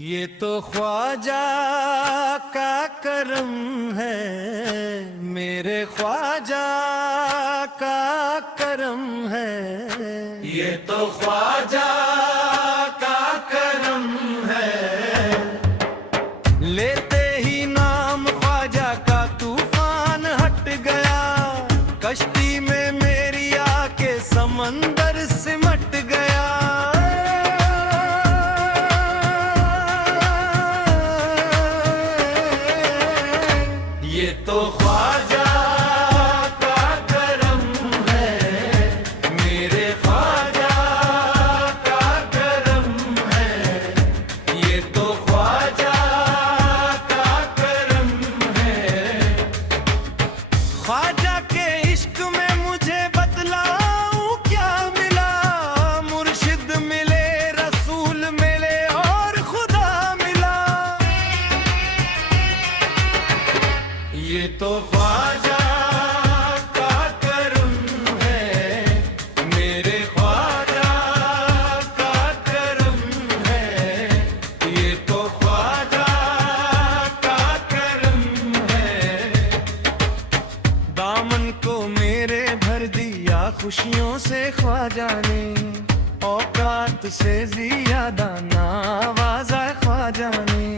ये तो ख्वाजा का करम है, मेरे ख्वाजा का करम है। ये तो ख्वाजा का करम है, लेते ही नाम ख्वाजा का तूफान हट गया। कश्ती में मेरी आके समंदर सिमट गया। ये तो ख्वाजा का करम है, मेरे ख्वाजा का करम है। ये तो ख्वाजा का करम है। ख्वाजा के इश्क में मुझे बतलाऊं क्या मिला। मुर्शिद मिले, रसूल मिले और खुदा मिला। ये तो ख्वाजा का करम है, मेरे ख्वाजा का करम है। ये तो ख्वाजा का करम है। दामन को मेरे भर दिया खुशियों से ख्वाजा ने। औकात से ज्यादा नवाजा ख्वाजा ने।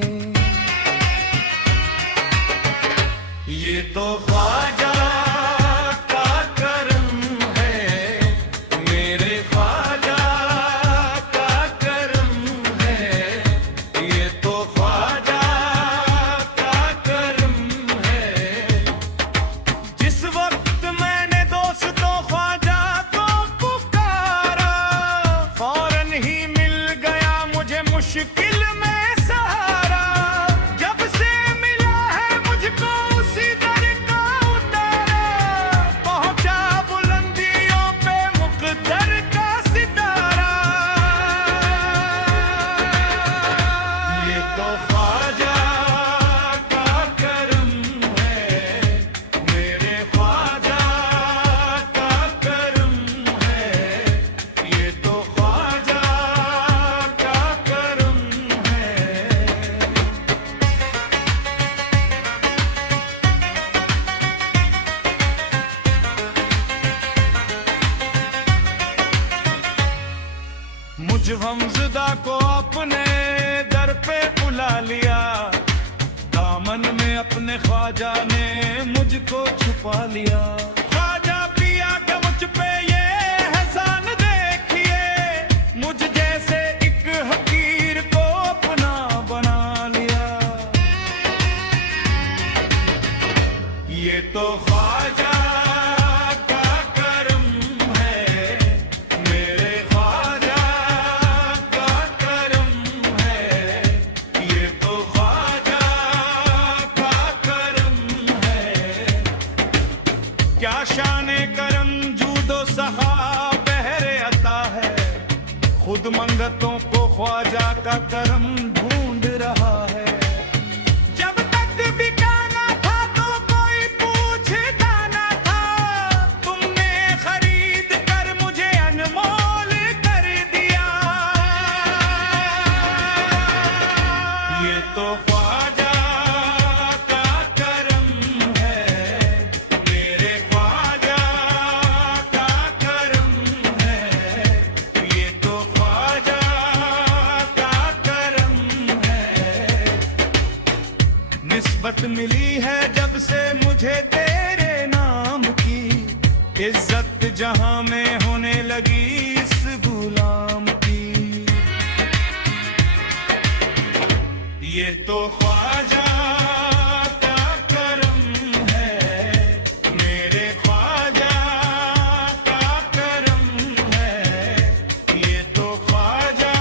ये तो ख्वाजा का करम है, मेरे ख्वाजा का करम है। ये तो ख्वाजा का करम है। जिस वक्त मैंने दोस्तों ख्वाजा को पुकारा, फौरन ही मिल गया मुझे मुश्किल में सहारा। जब से मिला है मुझको उसी दर का उतारा, पहुंचा बुलंदियों पे मुक़द्दर का सितारा। ये तो ख्वाजा का करम है, मेरे ख्वाजा का करम है। ये तो ख्वाजा का करम है। मुझ गमज़दा को अपने दर पे बुला लिया। दामन में अपने ख्वाजा ने मुझको छुपा लिया। ख्वाजा पिया के मुझ पे ये एहसान देखिए, मुझ जैसे एक हकीर को अपना बना लिया। ये तो ख्वाजा का करम है, मेरे ख्वाजा का करम है। ये तो ख्वाजा का करम है। क्या शाने करम जूदो सखा बहरे अता है। खुद मंगतों को ख्वाजा का करम ढूंढ रहा है। जब तक बिकाना था तो कोई पूछता न था, तुमने खरीद कर मुझे अनमोल कर दिया। ये तो ख्वाजा का करम है, मेरे ख्वाजा का करम है। ये तो ख्वाजा का करम है। निस्बत मिली है जब से मुझे तेरे नाम की। इज्जत जहां में होने लगी इस गुलाम की। ये तो ख्वाजा का करम है, मेरे ख्वाजा का करम है। ये तो ख्वाजा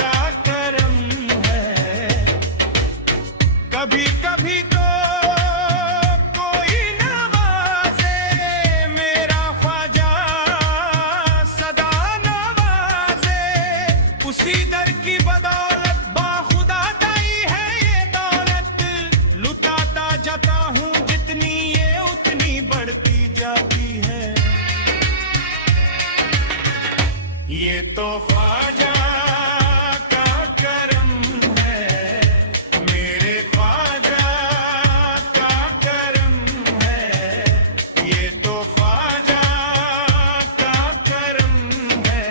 का करम है। कभी कभी तो कोई नवाजे, मेरा ख्वाजा सदा नवाजे। उसी दर की बदौलत बाखुदा दाई है ये दौलत। लुटाता जाता हूँ तो ख्वाजा का करम है, मेरे ख्वाजा का करम है, ये तो ख्वाजा का करम है।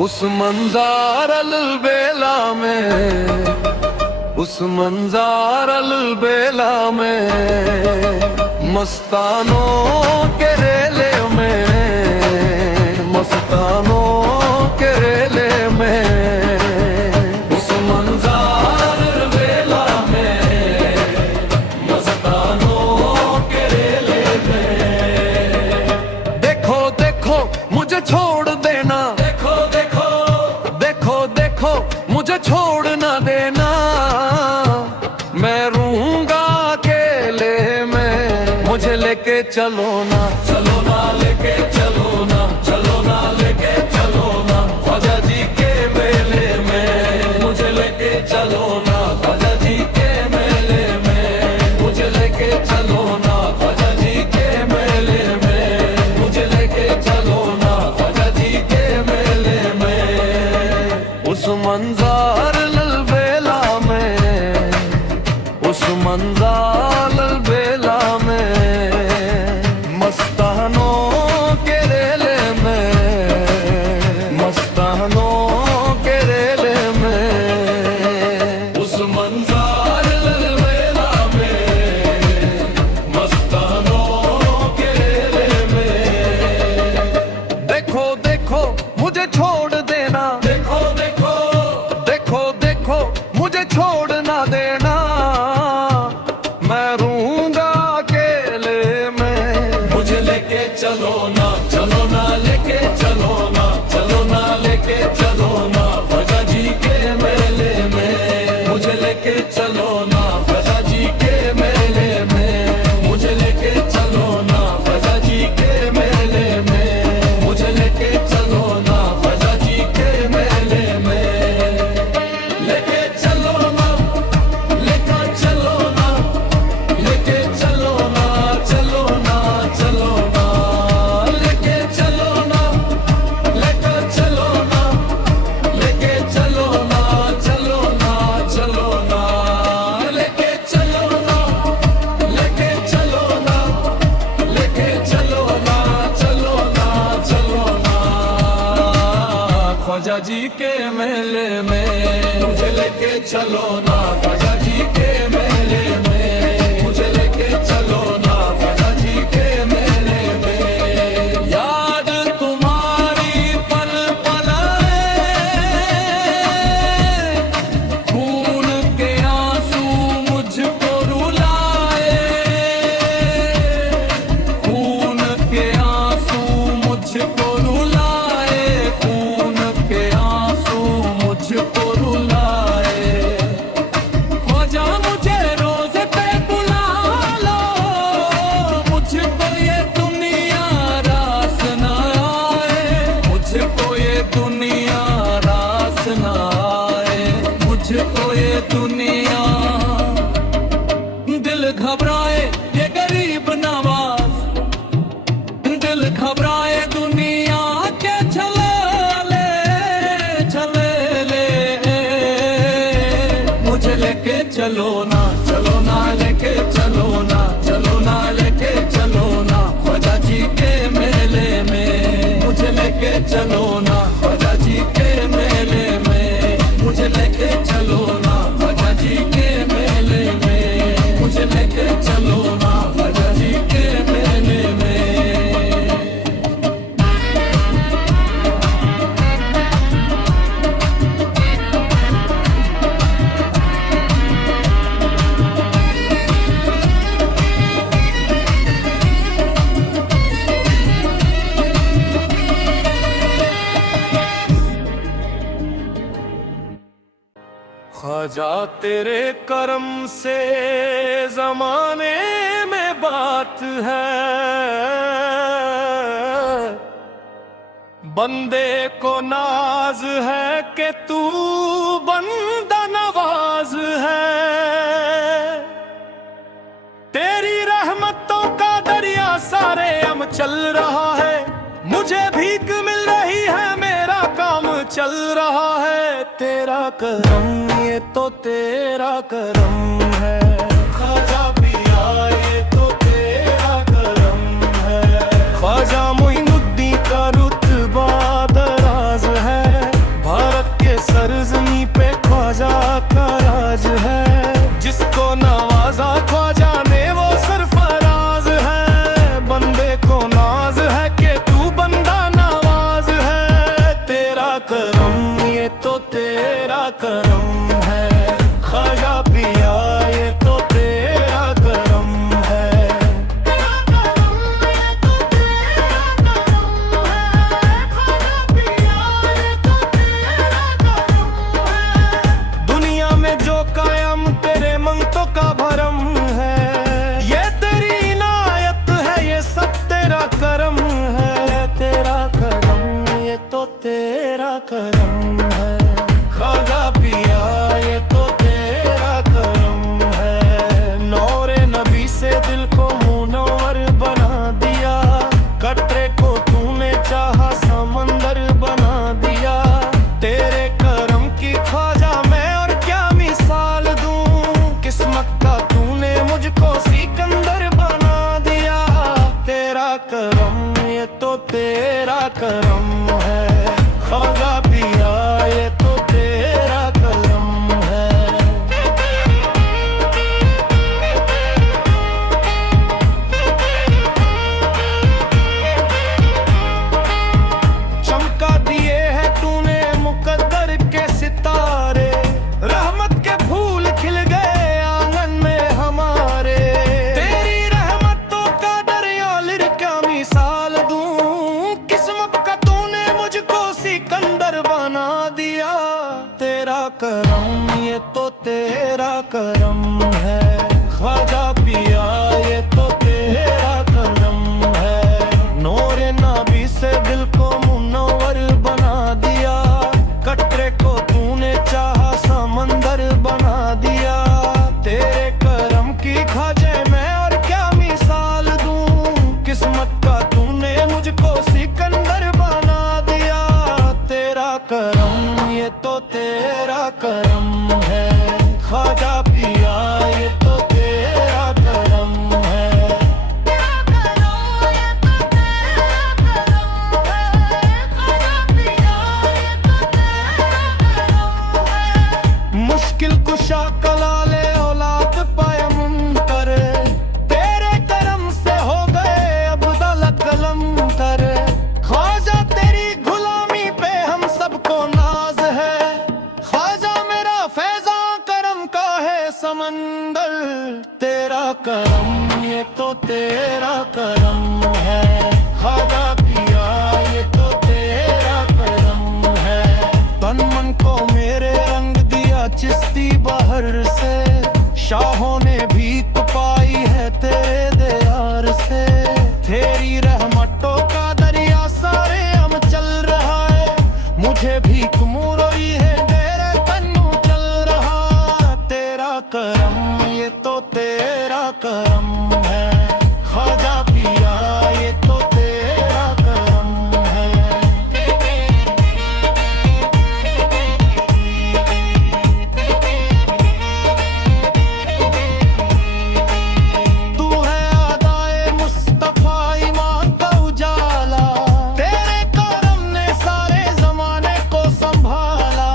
उस मंजार बेला में, उस मंजार बेला में, मस्तानों के रेले में, मस्तानों के रेले में, उस मंजार बेला में, मस्तानों के रेले में। देखो देखो मुझे छोड़ देना, मुझे छोड़ ना देना, मैं रहूंगा अकेले में। मुझे लेके चलो ना, चलो ना लेके चलो ना, चलो ना लेके चलो ना, ख्वाजा जी के मेले में। मुझे लेके चलो ना, ख्वाजा जी के मेले में। मुझे लेके चलो ना, ख्वाजा जी के मेले में। मुझे लेके चलो ना, ख्वाजा जी के मेले में। उस मंजार बेला में, उस मंजार बेला में, मस्तानों के रेले में, मस्तानों के रेले में। उस मंजार बेला में, मस्तानों के रेले में। देखो देखो मुझे छोड़ देना, देखो देखो, देखो देखो मुझे छोड़ ना देना, मैं रहूंगा अकेले में। मुझे लेके चलो ना, चलो ना लेके चलो ना, चलो ना लेके चलो ना, ख्वाजा जी के मेले में। मुझे लेके चलो ना, ख्वाजा जी के मेले में। मुझे लेके चलो ना, ख्वाजा जी के मेले में। मुझे लेके चलो ना, ख्वाजा जी के मेले में। लेके चलो ना, लेके चलो ना, लेके चलो ना, चलो ना, चलो ना, लेके चलो ना, लेके चलो ना, लेके चलो ना, चलो ना, चलो ना, लेके चलो ना, लेके चलो ना, लेके चलो ना, चलो ना, चलो ना, ख्वाजा जी के मेले में। मुझे लेके चलो ना, ख्वाजा जी के मेले में। मुझे लेके चलो ना, ख्वाजा जी के मेले में। याद तुम्हारी पल पल खून के आंसू मुझको रुलाए, खून के आंसू मुझको रुलाए, खून के आंसू मुझको रुलाए। ख्वाजा मुझे रोज पे बुला लो, मुझको ये दुनिया रास ना आए, मुझको ये दुनिया रास ना आए, मुझको ये दुनिया। दिल घबराए ये गरीब नवाज, दिल घबराए दुनिया के छलाले छलेले। मुझे लेके चलो ना, चलो ना लेके चलो ना, चलो ना लेके चलो ना, ख्वाजा जी के मेले में। मुझे लेके चलो ना, ख्वाजा जी के मेले में। मुझे लेके चलो ना, ख्वाजा जी के मेले में। मुझे लेके चलो ना, ख्वाजा जी के मेले में। ख्वाजा तेरे करम से जमाने में बात है, बंदे को नाज है कि तू बंदा नवाज है। तेरी रहमतों का दरिया सारे हम चल रहा है, मुझे भीख मिल रही है, मेरा काम चल रहा है। तेरा करम ये तो तेरा करम है, ख्वाजा पिया ये तो तेरा करम है। ख्वाजा मोइनुद्दीन का रुतबा दराज है, भारत के सरजमी पे ख्वाजा का राज है। जिसको नवाजा ख्वाजा ने वो सरफराज है, बंदे को नाज है कि तू बंदा नवाज है। तेरा करम ये तो तेरा करम है, ख्वाजा पिया ये तो तेरा करम है। तेरा करम ये तो तेरा करम है, ख्वाजा पिया ये तो तेरा करम है। दुनिया में जो कायम तेरे मंगतों का भरम है, ये तेरी इनायत है, ये सब तेरा करम है। तेरा करम ये तो तेरा करम है, ख्वाजा पिया ये तो तेरा करम है। नौरे नबी से दिल को मुनव्वर बना दिया, कतरे को तूने चाहा समंदर बना दिया। तेरे करम की ख्वाजा मैं और क्या मिसाल दूं, किस्मत का तूने मुझको सिकंदर बना दिया। तेरा करम ये तो तेरा करम है, ख्वाजा पिया ये तो तेरा करम है। चमका दिए है तूने मुकद्दर के सितारे, रहमत के फूल खिल गए आंगन में हमारे। तेरी रहमतों का दरिया लिर क्या मिसाल दूं, किस्मत का तूने मुझको सिकंदर बना दिया। तेरा करम ये तो तेरा करम है, ख्वाजा पिया ये तो तेरा करम है। नूरे नबी से दिल को मुनव्वर बना दिया, कतरे को तूने चाहा समंदर बना दिया। तेरे करम की ख्वाजा मैं और क्या मिसाल दूं, किस्मत का तूने मुझको सिकंदर बना दिया। तेरा करम ये तो तेरा करम है, ख्वाजा पिया ये तो तेरा करम है। तेरा करम ये तो तेरा करम है, ख्वाजा पिया ये तो तेरा करम है। मुश्किल कुशा कलाले औलाद पाए मुनकर, तेरे करम से हो गए अब्दल कलम तर। ख्वाजा तेरी गुलामी पे हम सबको नाज है, ख्वाजा मेरा फैजा करम का है समंदर। तेरा करम ये तो तेरा करम है, ख्वाजा पिया ये तो तेरा करम है। तन मन को मेरे रंग दिया चिश्ती बहर से, शाहों ने भीख पाई है तेरे दयार से। तेरी रहमतों का दरिया सारे हम चल रहा है, मुझे भीख मुरोई है तेरे तन्नू चल रहा। तेरा करम ये तो तेरा करम है, ख्वाजा पिया ये तो तेरा करम है। तू है आदाए मुस्तफा ईमान का उजाला, तेरे करम ने सारे जमाने को संभाला।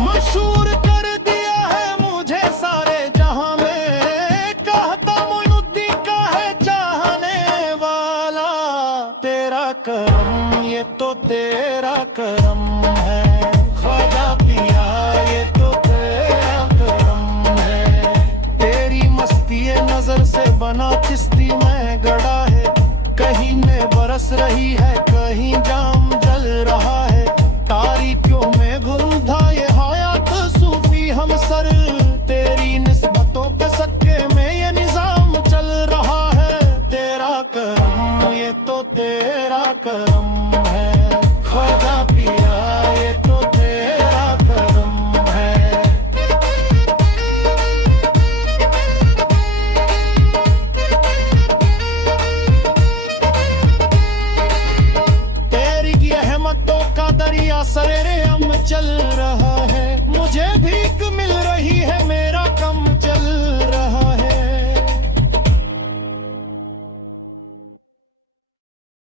मशहूर कर दिया है मुझे सारे जहां में, कहता मोइनुद्दीन का है चाहने वाला। तेरा करम ये तो तेरा करम है, ख्वाजा पिया ये तो तेरा करम है। तेरी मस्ती नजर से बना चिश्ती में गड़ा है, कहीं में बरस रही है कहीं जाम जल रहा है। तारीकियों में गुमधा ये हयात सूफी हम सर ये तो तेरा करम है, ख्वाजा